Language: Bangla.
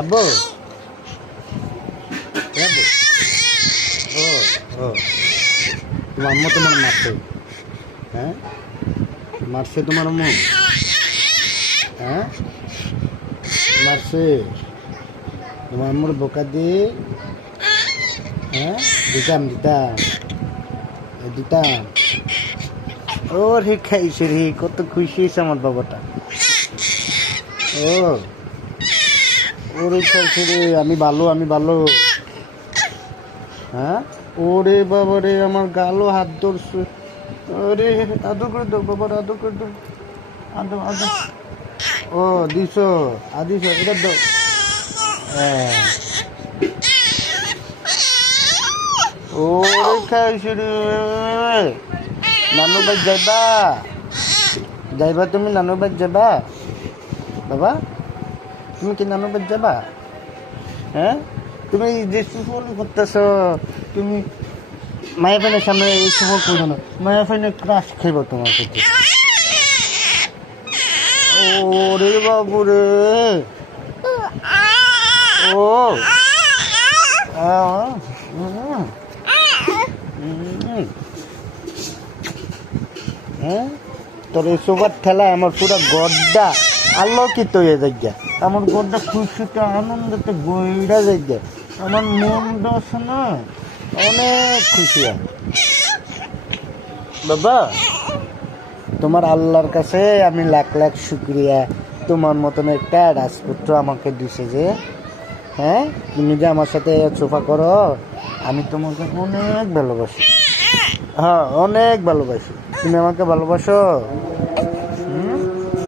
আব্বু আব্বু ও ও তোমার আম্মু তোমার মারছে, হ্যাঁ মারছে তোমার আম্মু, হ্যাঁ মারছে তোমার আম্মুর বোকা দিয়ে, হ্যাঁ দিতাম দিতাম দিতাম। ও রে খাইছে রে, কত খুশি হয়েছে আমার বাবাটা। ও ওরে খাইছে রে, আমি ভালো আমি ভালো। হ্যাঁ ওরে বাবা রে, আমার গালও হাত ধরছে। ওরে আদর করে দাও বাবার, আদর করে দাও, আদর আদর। ও দিছ আদিস এটা দাও। হ্যাঁ ওরে খাইছে রে। নানু বাড়ি যাইবা, যাইবা তুমি নানু বাড়ি যাবা বাবা, তুমি কি নানু বাড়ি যাবা? হ্যাঁ তুমি যে সুফল করতেছ, তুমি মায়া ফাইনের সামনে এই সুফল করছো না, মায়া ফাইনে ক্রাশ খাইব তোমার প্রতি। ওরে বাবু রে, ও হ্যাঁ তোর এই সোবার ঠেলায় আমার পুরো গড্ডা আলোকিত হয়ে যাই, আমার গড্ডা খুশিতে আনন্দতে বইরা যাই, আমার মনটা আছে না অনেক খুশি হয় বাবা। তোমার আল্লাহর কাছে আমি লাখ লাখ শুক্রিয়া, তোমার মতন একটা রাজপুত্র আমাকে দিছে যে। হ্যাঁ তুমি যে আমার সাথে সোফা করো, আমি তোমাকে অনেক ভালোবাসি, হ্যাঁ অনেক ভালোবাসি। তুমি আমাকে ভালোবাসো?